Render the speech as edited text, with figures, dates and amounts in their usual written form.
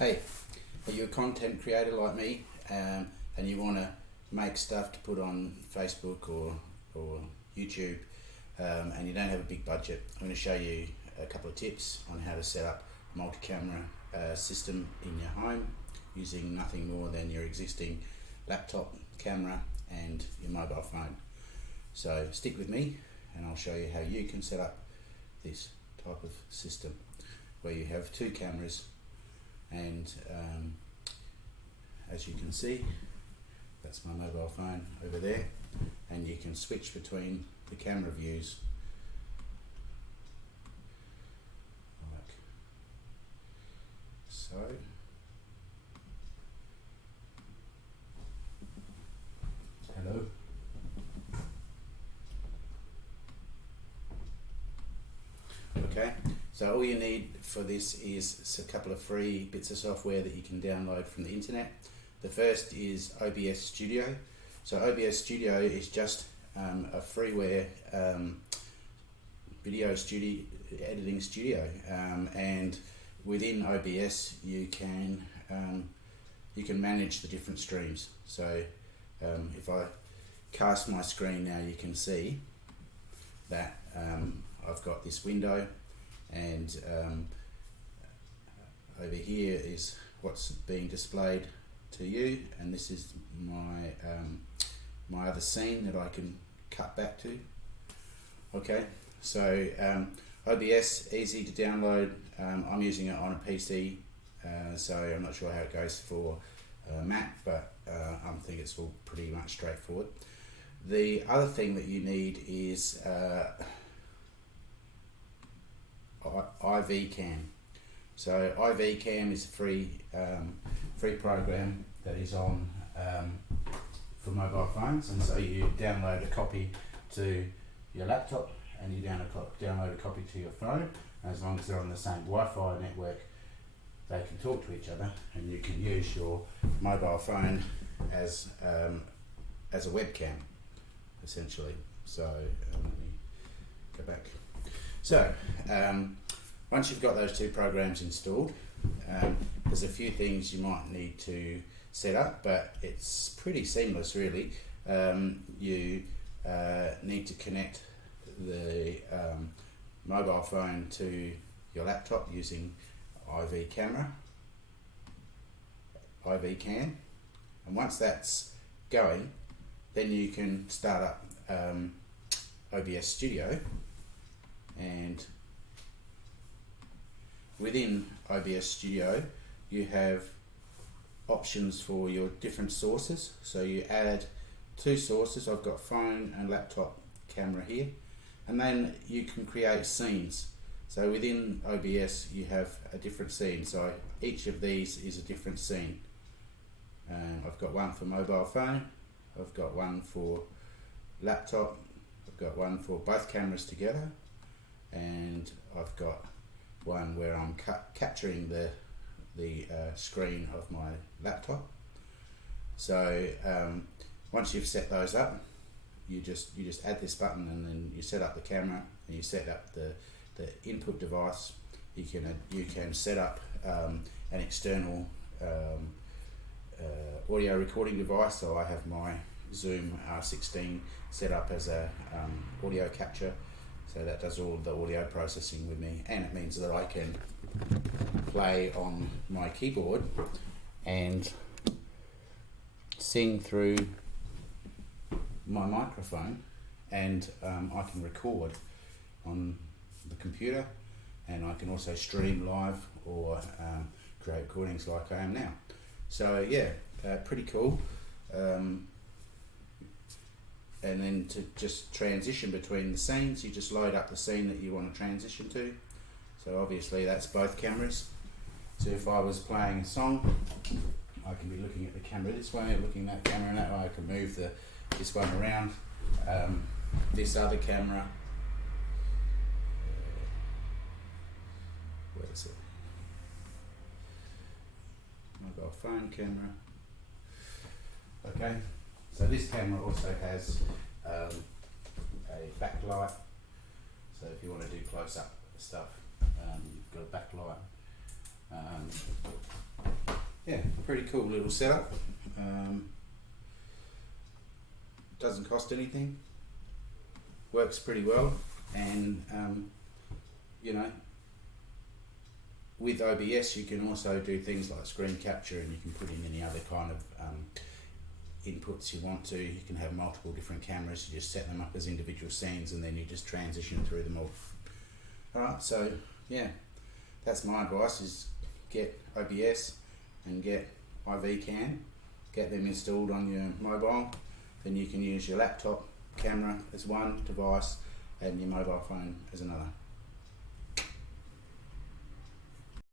Hey, are you a content creator like me, and you want to make stuff to put on Facebook or YouTube, and you don't have a big budget? I'm going to show you a couple of tips on how to set up a multi-camera system in your home using nothing more than your existing laptop camera and your mobile phone. So stick with me and I'll show you how you can set up this type of system where you have two cameras and as you can see, that's my mobile phone over there, and you can switch between the camera views like so. Hello. Okay, so all you need for this is a couple of free bits of software that you can download from the internet. The first is OBS Studio. So OBS Studio is just a freeware video studio editing studio, and within OBS you can manage the different streams. So if I cast my screen now, you can see that I've got this window, and over here is what's being displayed to you, and this is my my other scene that I can cut back to. Okay, so OBS, easy to download. I'm using it on a PC, so I'm not sure how it goes for Mac, but I think it's all pretty much straightforward. The other thing that you need is iVCam. So iVCam is a free program that is on for mobile phones, and so you download a copy to your laptop and you download a copy to your phone. As long as they're on the same Wi-Fi network, they can talk to each other, and you can use your mobile phone as a webcam essentially. So let me go back. So once you've got those two programs installed, there's a few things you might need to set up, but it's pretty seamless really. You need to connect the mobile phone to your laptop using iVCam, and once that's going, then you can start up OBS Studio. And within OBS Studio you have options for your different sources. So you add two sources. I've got phone and laptop camera here, and then you can create scenes. So within OBS you have a different scene, so each of these is a different scene. I've got one for mobile phone, I've got one for laptop, I've got one for both cameras together, and I've got one where I'm capturing the screen of my laptop. So once you've set those up, you just add this button, and then you set up the camera and you set up the input device. You can set up an external audio recording device. So I have my Zoom R16 set up as a audio capture. So that does all the audio processing with me, and it means that I can play on my keyboard and sing through my microphone, and I can record on the computer, and I can also stream live or create recordings like I am now. So yeah, pretty cool. And then to just transition between the scenes, you just load up the scene that you want to transition to. So obviously that's both cameras. So if I was playing a song, I can be looking at the camera this way, looking at that camera that way. I can move this one around. This other camera, where is it? Mobile phone camera. Okay. So this camera also has a backlight, so if you want to do close-up stuff, you've got a backlight. yeah, pretty cool little setup. Doesn't cost anything, works pretty well, and you know, with OBS you can also do things like screen capture, and you can put in any other kind of inputs you want to. You can have multiple different cameras, you just set them up as individual scenes and then you just transition through them all. Alright, so yeah, that's my advice, is get OBS and get iVCan, get them installed on your mobile, then you can use your laptop camera as one device and your mobile phone as another.